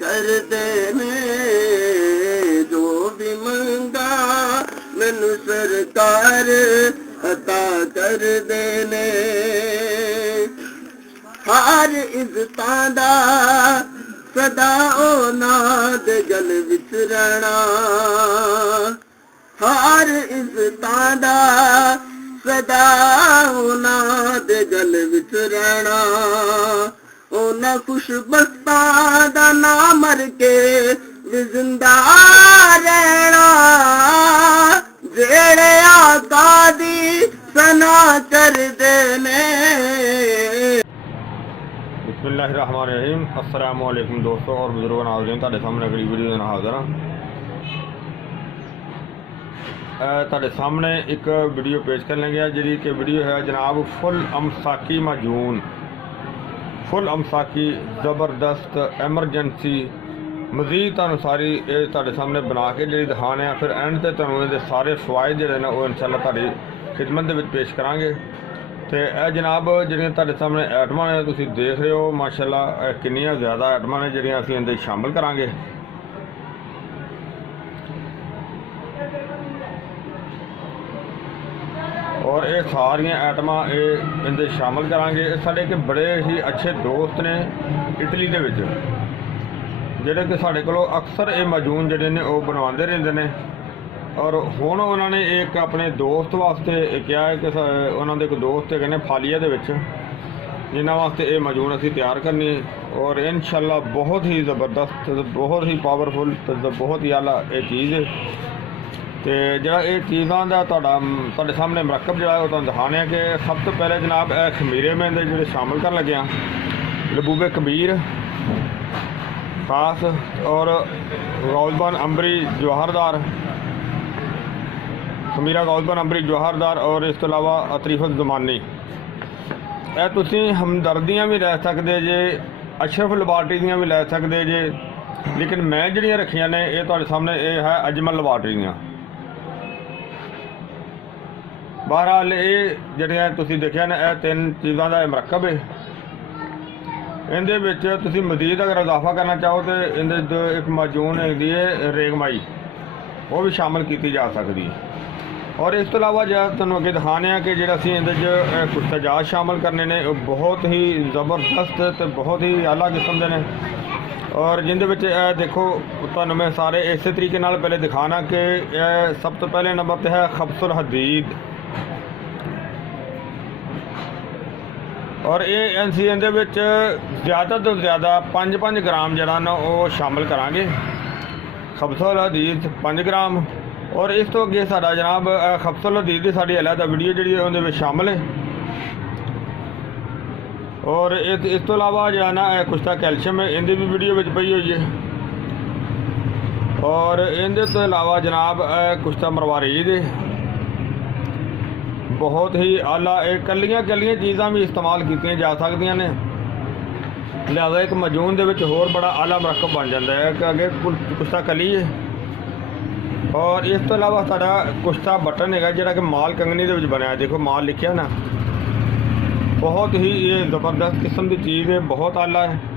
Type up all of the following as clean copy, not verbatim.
कर देने जो भी मंगा मैनू सरकार अता कर देने हर इज्जतां दा सदा ओना दे गल विच रहना हर इज्जतां दा सदा ओना दे गल विच रहना ओना खुशबख्तां दा ना मर के भी जिंदा रहना जेड़े आका दी सना कर देने। बिस्मिल्लाहिर्रहमानिर्रहीम। अस्सलामु अलैकुम दोस्तों और बुजुर्गों नाज़रीन, तुहाडे सामने अगली वीडियो नाल हाज़िर हां। तुहाडे सामने एक वीडियो पेश करने लगे जी कि वीडियो है जनाब फुल अमसाकी मजून, फुल अमसाकी ज़बरदस्त एमरजेंसी मजीद तुहानूं सारी तुहाडे सामने बना के जी दिखाने आ। फिर एंड ते तुहानूं इहदे सारे फवायद जिहड़े ने वो इंशाअल्लाह तुहाडी खिदमत दे विच पेश करांगे। तो यह जनाब जिहड़ियां तुहाडे सामने आइटमां ने तुसीं देख रहे हो माशाअल्लाह कितनियां ज़्यादा आइटमां ने जिहड़ियां असीं इहदे शामिल करांगे। और ये सारियां आइटमां इहदे शामिल करांगे। साडे के बड़े ही अच्छे दोस्त ने इटली दे विच जिहड़े कि साडे कोलों अक्सर ये मजून जिहड़े ने वो बनवाते रहंदे ने। और हुण उन्होंने एक अपने दोस्त वास्ते कहा है कि उन्होंने एक दोस्त है फालिया दे विच जिन्हां वास्ते ये मजून असीं तैयार करनी और इंशाअल्लाह बहुत ही ज़बरदस्त बहुत ही पावरफुल बहुत ही आला ये चीज़ है। तो जिहड़ा ये चीज़ां दा तुहाडे सामने मरकब जिहड़ा है वो तुहानूं दिखाने कि सब तो पहले जनाब खमीरे में जिहड़े शामिल कर लगे लबूबे कबीर खास और गौज़बन अंबरी जवाहरदार खमीरा गौज़बन अंबरी जवाहरदार और इस तो अलावा अतरीफत ज़मानी यह तुसीं हमदर्दियाँ भी लै सकते जे अशरफ लबार्टरी दियाँ भी लै सकते जे। लेकिन मैं जिहड़ियां रखियां ने ये तुहाडे सामने ये है अजमल लबार्टरी दियाँ। बहरहाल ये जिहड़ियां तुसीं देखिया ने यह तीन चीज़ों का मरकब है। इहदे विच तुसीं मजीद अगर इजाफा करना चाहो तो इहदे एक मजून हैगी है रेगमाई वो भी शामिल की जा सकती है। और इस तो अलावा जो तुहानूं अगे दिखाने कि जिहड़ा असीं इहदे च कुछ तजाज शामिल करने ने बहुत ही ज़बरदस्त तो बहुत ही आला किस्म के ने। और जिंदे विच देखो तुहानूं मैं सारे इस तरीके नाल पहले दिखाना कि सब तो पहले नंबर पर है खब्सुल हदीद। और ये असीं इहदे विच ज़्यादा तो ज़्यादा 5-5 ग्राम जिहड़ा ना वो शामिल करांगे। खब्सुल हदीद 5 ग्राम और इस तो अगे साडा जनाब खब्सुल हदीद की साडी अलहदा वीडियो जिहड़ी उहदे विच शामिल है। और इस तो अलावा जो ना कुछ कैल्शियम है इहदी भी वीडियो विच पई हुई है। और इहदे तो अलावा जनाब कुछ मरवारीद है बहुत ही आला कलियां चीज़ां भी इस्तेमाल की जा सकदियां ने। लिहाजा एक मजून दे विच होर बड़ा आला मरकब बन जाता है कि अगे कुश्ता कली है। और इस तो अलावा साडा कुश्ता बटन है जिहड़ा कि माल कंगनी दे विच बनया देखो माल लिखिया ना बहुत ही ये ज़बरदस्त किस्म की चीज़ है बहुत आला है।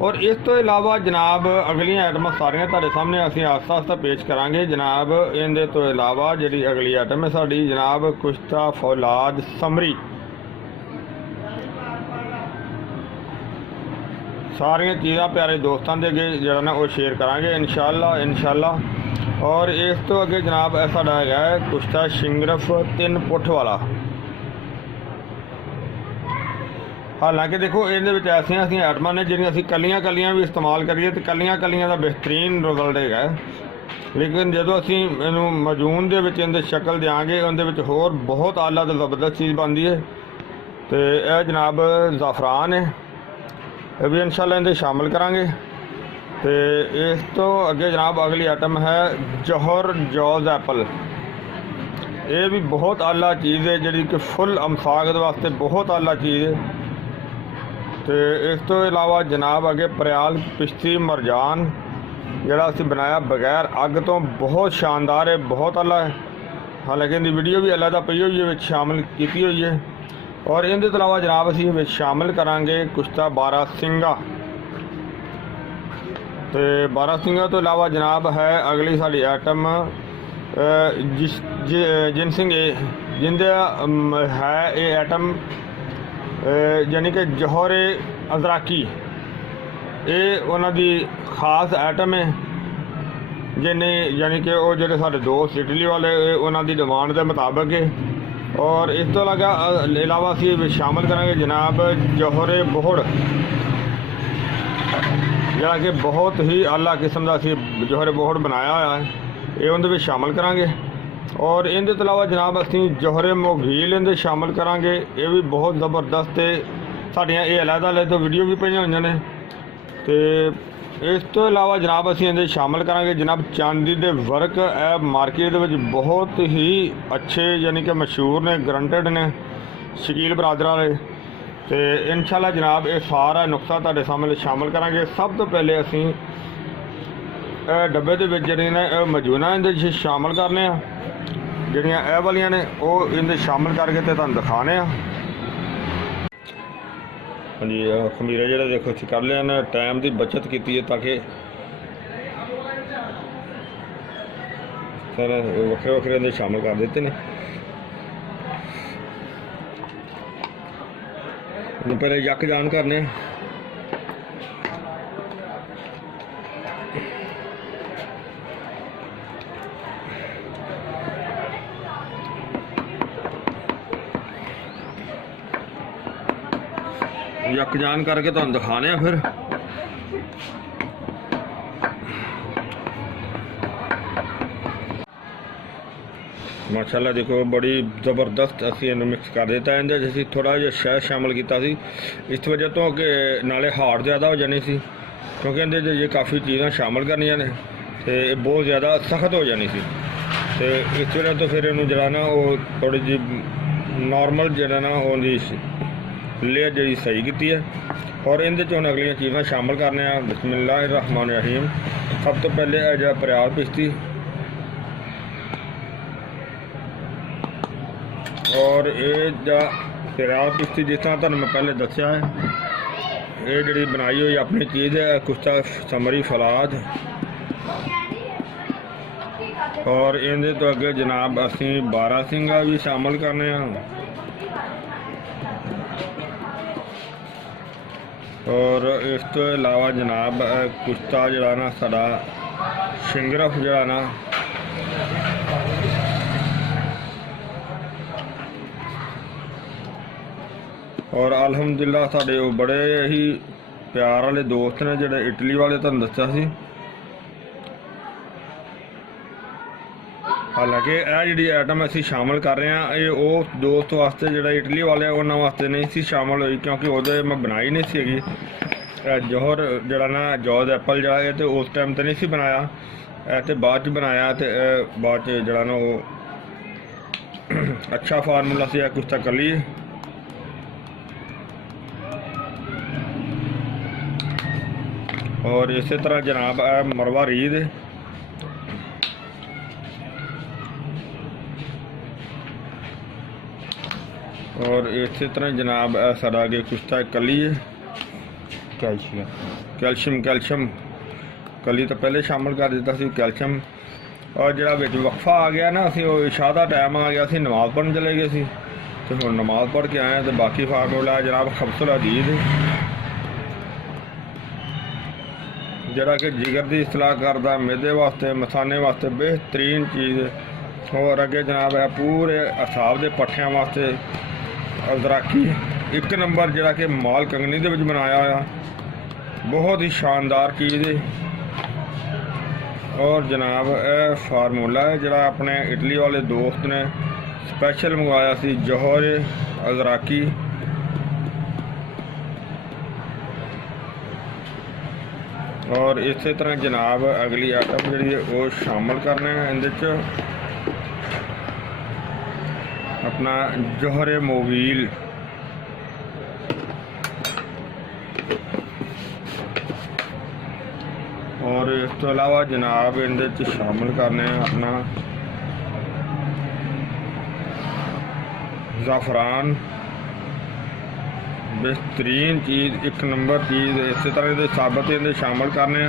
और इस तो अलावा जनाब अगलियां आइटमां सारियां तुहाडे सामने असीं आस्ता आस्ता पेश करांगे। जनाब इहदे तो अलावा जिहड़ी अगली आइटम है साडी जनाब कुश्ता फौलाद समरी सारियां चीज़ां प्यारे दोस्तों के अगे जिहड़ा ना वो शेयर करांगे इंशाअल्लाह। और इस तो अगे जनाब साडा है कुश्ता शिंगरफ 3 पुठ वाला। हालांकि देखो इहदे विच ऐसियां आइटमां ने जिहड़ियां असीं कलियां भी इस्तेमाल करिए तो कलियां का बेहतरीन रिजल्ट है। लेकिन जो असीं इहनूं मजून दे विच इहदी शक्ल देंगे उहदे विच होर बहुत आला तो ज़बरदस्त चीज़ बनती है। तो यह जनाब ज़ाफ़रान है यह भी इंशाअल्लाह इहदे शामिल करांगे। तो इस तो अगे जनाब अगली आइटम है जौहर जॉज एप्पल ये भी बहुत आला चीज़ है जिहड़ी कि फुल अमसाक वास्ते बहुत आला चीज़ है। तो इस तो अलावा जनाब अगे प्रयाल पिश्ती मरजान जिहड़ा असीं बनाया बगैर अग तो बहुत शानदार है बहुत आला है। हालांकि इहदी वीडियो भी अलहदा पई हुई है शामिल की हुई है। और इहदे तो अलावा जनाब असीं शामिल करांगे कुश्ता 12 सिंगा ਤੇ ਬਾਰਾਸਿੰਗਾ ਤੋਂ ਇਲਾਵਾ ਜਨਾਬ ਹੈ ਅਗਲੀ ਸਾਡੀ ਆਈਟਮ ਜਿਨਸਿੰਗ ਏ, ਜਿੰਦਾ ਹੈ ਇਹ ਆਈਟਮ ਯਾਨੀ ਕਿ ਜੋਹਰੇ ਅਜ਼ਰਾਕੀ, ਇਹ ਉਹਨਾਂ ਦੀ ਖਾਸ ਆਈਟਮ ਹੈ ਜਿਹਨੇ ਯਾਨੀ ਕਿ ਉਹ ਜਿਹੜੇ ਸਾਡੇ ਦੋਸਤ ਇਟਲੀ ਵਾਲੇ ਉਹਨਾਂ ਦੀ ਡਿਮਾਂਡ ਦੇ ਮੁਤਾਬਕ ਹੈ। ਔਰ ਇਸ ਤੋਂ ਇਲਾਵਾ ਅਸੀਂ ਸ਼ਾਮਲ ਕਰਾਂਗੇ ਜਨਾਬ ਜੋਹਰੇ ਬੋਹੜ, ਜਿਹੜਾ ਕਿ ਬਹੁਤ ਹੀ ਆਲਾ ਕਿਸਮ ਦਾ ਅਸੀਂ ਜੋਹਰੇ ਬੋਹੜ ਬਣਾਇਆ ਹੋਇਆ ਹੈ, ਇਹ ਉਹਦੇ ਵਿੱਚ ਸ਼ਾਮਲ ਕਰਾਂਗੇ। ਔਰ ਇਹਦੇ ਤੋਂ ਇਲਾਵਾ ਜਨਾਬ ਅਸੀਂ ਜੋਹਰੇ ਮੋਗੀਲ ਇਹਦੇ ਸ਼ਾਮਲ ਕਰਾਂਗੇ, ਇਹ ਵੀ ਬਹੁਤ ਜ਼ਬਰਦਸਤ ਹੈ। ਸਾਡੀਆਂ ਇਹ ਅਲੱਗ-ਅਲੱਗ ਵੀਡੀਓ ਵੀ ਪਈਆਂ ਹੋਈਆਂ ਨੇ। ਤੇ ਇਸ ਤੋਂ ਇਲਾਵਾ ਜਨਾਬ ਅਸੀਂ ਇਹਦੇ ਸ਼ਾਮਲ ਕਰਾਂਗੇ ਜਨਾਬ ਚਾਂਦੀ ਦੇ ਵਰਕ, ਇਹ ਮਾਰਕੀਟ ਦੇ ਵਿੱਚ ਬਹੁਤ ਹੀ ਅੱਛੇ ਯਾਨੀ ਕਿ ਮਸ਼ਹੂਰ ਨੇ, ਗਰੰਟਡ ਨੇ ਸ਼ਕੀਲ ਬਰਾਦਰਾਂ ਵਾਲੇ। ਤੇ ਇਨਸ਼ਾਅੱਲਾ ਜਨਾਬ ਇਹ ਸਾਰਾ ਨੁਕਸਾ ਤੁਹਾਡੇ ਸਾਹਮਣੇ ਸ਼ਾਮਲ ਕਰਾਂਗੇ। ਸਭ ਤੋਂ ਪਹਿਲੇ ਅਸੀਂ ਇਹ ਡੱਬੇ ਦੇ ਵਿੱਚ ਜਿਹੜੀਆਂ ਨੇ ਇਹ ਮਜੂਨਾ ਇਹਦੇ 'ਚ ਸ਼ਾਮਲ ਕਰਨੇ ਆ, ਜਿਹੜੀਆਂ ਇਹ ਵਾਲੀਆਂ ਨੇ ਉਹ ਇਹਦੇ ਸ਼ਾਮਲ ਕਰਕੇ ਤੇ ਤੁਹਾਨੂੰ ਦਿਖਾਣੇ ਆ। ਹਾਂਜੀ ਖਮੀਰਾ ਜਿਹੜਾ ਦੇਖੋ ਅਸੀਂ ਕਰ ਲਿਆ ਨਾ, ਟਾਈਮ ਦੀ ਬਚਤ ਕੀਤੀ ਹੈ ਤਾਂ ਕਿ ਸਾਰਾ ਵੱਖਰੇ ਵੱਖਰੇ ਇਹਦੇ ਸ਼ਾਮਲ ਕਰ ਦਿੱਤੇ ਨੇ। ਹੁਣ ਪਹਿਲੇ ਯੱਕ ਜਾਨ ਕਰਨੇ ਆ। यक जान करके तुहानू दिखाने फिर माशाल्लाह देखो बड़ी ज़बरदस्त असी इन्हू मिक्स कर दिता। इहदे असीं थोड़ा जिहा शहद शामिल किया सी इस वजह तो कि नाले हार्ड ज़्यादा हो जानी सी, क्योंकि इहदे ये काफ़ी चीज़ां शामिल करनियां ने ते बहुत ज़्यादा सख्त हो जानी सी। ते इस वजह तो फिर इन्हू जिहड़ा ना वो थोड़ी जी नॉर्मल जिहड़ा ना उहदी लेयर जी सही की है। और इहदे च हुण अगलियां चीज़ां शामिल करने आ। बिस्मिल्लाहिर्रहमानिर्रहीम। सब तो पहले जो प्याज पिस्ती और ये प्याज पिस्ती जिस तरह तुहानू मैं पहले दस्या है, ये जिहड़ी बनाई हुई अपनी चीज़ है कुश्ता समरी फलाद। और इहदे तो अगे जनाब असीं बारासिंगा भी शामिल करने आ। और इस तो इलावा जनाब कुश्ता जड़ा ना साडा शिंगरफ जड़ा ना और अल्हम्दुलिल्लाह साडे वो बड़े ही प्यार वाले दोस्त ने जिहड़े इटली वाले तुहानू दस्सिया सी। हालांकि यह जी आइटम असी शामिल कर रहे हैं ये वो दोस्त वास्ते जोड़ा इटली वाले उन्होंने वास्ते नहीं सी शामिल हुई, क्योंकि वो मैं बनाई नहीं सी। जौहर जड़ा ना जॉज एप्पल जरा है तो उस टाइम तो नहीं सी बनाया, तो बाद बनाया। तो बाद जड़ा ना वो अच्छा फार्मूला से कुछ तक कली। और इस तरह जनाब मरवा रीद और इस तरह जनाब साडा अगे कुश्ता कली है कैल्शियम कली तो पहले शामिल कर दिता सी कैल्शियम। और जरा विच वक्फा आ गया ना, असी इशा का टाइम आ गया, असी नमाज पढ़न चले गए सी, तो हुण नमाज पढ़ के आए तो बाकी फार्मूला जनाब खब्सुल अजीज जरा कि जिगर की इसलाह करता, मैदे वास्ते मसाने वास्ते बेहतरीन चीज़। और अगे जनाब है पूरे असाब के पट्ठियां वास्ते अज़राकी एक नंबर जरा कि माल कंगनी दे विच बनाया हुआ बहुत ही शानदार चीज़ है। और जनाब यह फार्मूला है जरा अपने इटली वाले दोस्त ने स्पैशल मंगवाया सी जौहर अज़राकी। और इस तरह जनाब अगली आइटम जी वो शामिल करने इहदे अपना जौहर मोवील। और इस तो अलावा जनाब इहदे शामिल करने अपना ज़ाफ़रान, बेहतरीन चीज़ एक नंबर चीज़। इस तरह के साबत इहदे शामिल करने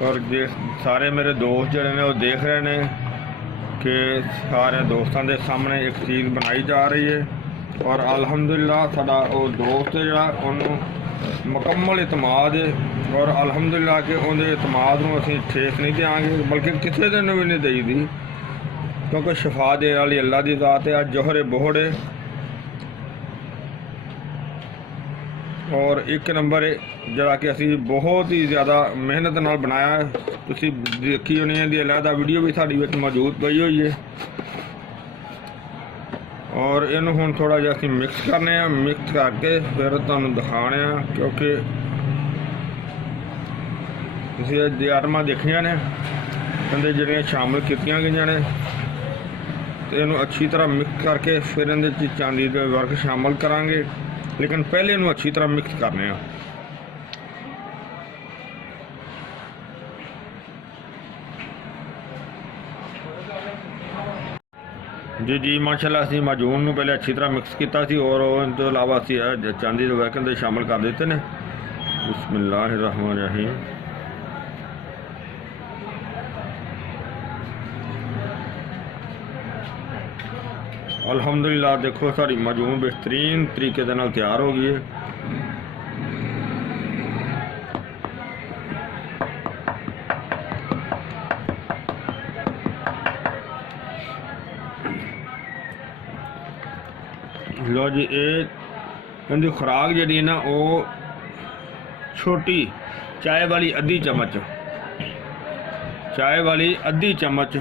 और जे सारे मेरे दोस्त ਜਿਹੜੇ ਨੇ ਉਹ ਦੇਖ ਰਹੇ ਨੇ कि सारे दोस्तों के सामने एक चीज़ बनाई जा रही है और अल्हम्दुलिल्लाह साडा वो दोस्त जिहड़ा उन्होंने मुकम्मल इतमाद है और अल्हम्दुलिल्लाह कि उहदे इतमाद नूं असीं ठेस नहीं देंगे बल्कि किसी दिन भी नहीं देई दी क्योंकि शफा देने वाली अल्लाह की ज़ात है। जोहरे बोहड़े और एक नंबर जरा कि असी बहुत ही ज़्यादा मेहनत नाल बनाया है। तुसी देखी होनी है अलहदा वीडियो भी साड़ी विच मौजूद पई हुई है और इनू हुण थोड़ा जिहा असीं मिक्स करने मिक्स करके फिर तुहानूं दिखाने क्योंकि तुसीं जे आइटमां देखियां ने इहदे जिहड़ियां शामिल कीतियां गईयां ने ते इहनूं अच्छी तरह मिक्स करके फिर इहदे च चांदी दे वर्क शामिल करांगे लेकिन पहले इनू अच्छी तरह मिक्स करने जी जी माशाल्लाह असीं माजून नूं पहले अच्छी तरह मिक्स किया सी और उस तो इलावा असीं चांदी दे वर्क दे शामिल कर दिते ने। बिस्मिल्लाहिर्रहमानिर्रहीम। अल्हम्दुलिल्लाह देखो साड़ी माजून बेहतरीन तरीके दे नाल तैयार हो गई है। लो जी इहदी खुराक जी है ना वो छोटी चाय वाली अद्धी चम्मच चम्मच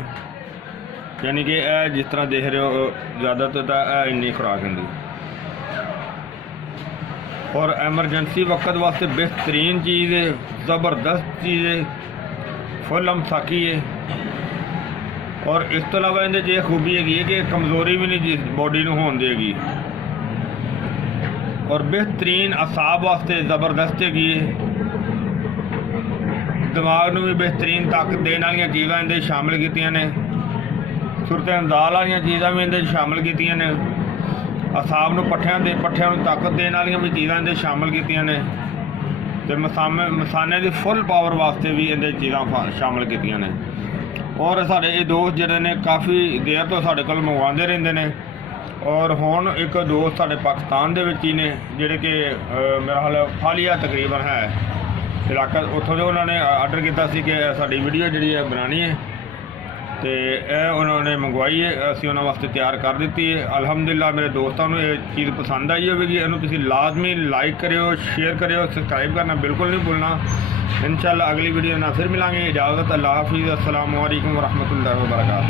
यानी कि जिस तरह देख रहे हो ज़्यादातर तो इन्नी खुराक होंगी और एमरजेंसी वक्त वास्ते बेहतरीन चीज़ है, ज़बरदस्त चीज़ है, फुल मसाकी है। और इस तो अलावा इहदे ये खूबी है कि कमज़ोरी भी नहीं बॉडी नूं होण देगी और बेहतरीन असाब वास्ते ज़बरदस्त है। दिमाग नूं भी बेहतरीन ताकत देने वाली चीज़ां इहदे शामिल कीतियां ने, सुरत अंदाल वाली चीज़ां भी इहदे शामिल कीतियां ने, असाब नूं पट्ठियां नूं ताकत देने वाली भी चीज़ां इहदे शामिल कीतियां ने ते मसाने की फुल पावर वास्ते भी इहदे चीज़ां शामिल कीतियां ने। और साढ़े ये दोस्त जिहड़े ने काफ़ी देर तो साढ़े कोल मंगवाते रहंदे ने और हुण एक दोस्त साढ़े पाकिस्तान दे विच ही ने जिहड़े कि मेरा हाल फालिया तकरीबन है इलाका उत्थों दे उन्होंने आर्डर किया सी कि साडी वीडियो जिहड़ी है बनानी है तो यह उन्होंने मंगवाई है, असी उन्होंने वास्ते तैयार कर दी है। अल्हम्दुलिल्लाह मेरे दोस्तों को ये चीज़ पसंद आई होगी, इन्हों तुसीं लाजमी लाइक करियो, शेयर करियो, सबसक्राइब करना बिल्कुल नहीं भूलना। इंशाअल्लाह अगली वीडियो ना फिर मिलांगे। इजाज़त, अल्लाह हाफिज़, अस्सलामु अलैकुम वरहमतुल्लाहि वबरकातुहू।